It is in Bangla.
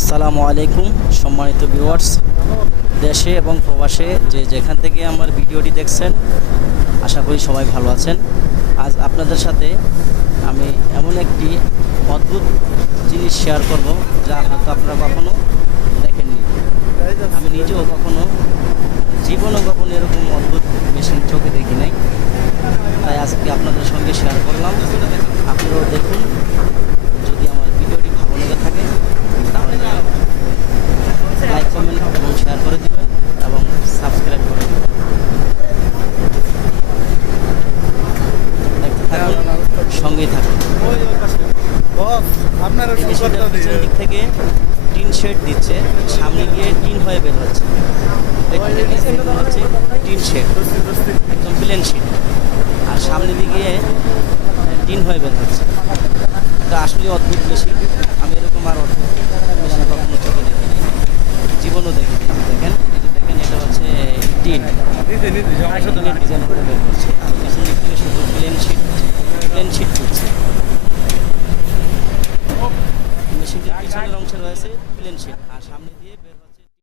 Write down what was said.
আসসালামু আলাইকুম সম্মানিত ভিউয়ার্স, দেশে এবং প্রবাসে যেখান থেকে আমার ভিডিওটি দেখছেন, আশা করি সবাই ভালো আছেন। আজ আপনাদের সাথে আমি এমন একটি অদ্ভুত জিনিস শেয়ার করব যা হয়তো আপনারা কখনো দেখেননি। আমি নিজেও জীবনেও কখনো এরকম অদ্ভুত মেশিন চোখে দেখি নাই, তাই আজকে আপনাদের সঙ্গে শেয়ার করলাম। আপনারাও দেখুন। যদি আমার ভিডিওটি ভালো লেগে থাকে তাহলে লাইক, কমেন্ট এবং শেয়ার করে দেবেন এবং সাবস্ক্রাইব করে দেবেন। সঙ্গেই থাকুন। পিছন দিক থেকে টিন শেড দিচ্ছে, সামনে গিয়ে টিন হয়ে বের হচ্ছে। হচ্ছে টিন শেড, একদম প্লেন শিট, আর সামনে দিকে টিন হয়ে বের হচ্ছে। এটা আসলে অদ্ভুত মেশিন। আমি এরকম আর অদ্ভুত মেশিন কখনো চোখে দেখিনি, জীবনও দেখিনি। দেখেন, এটা হচ্ছে টিন ডিজাইন করে বের করছে, আর পিছন দিক থেকে শুধু প্লেন শিট করছে। মেশিনটির পিছনের অংশে রয়েছে প্লেন শিট।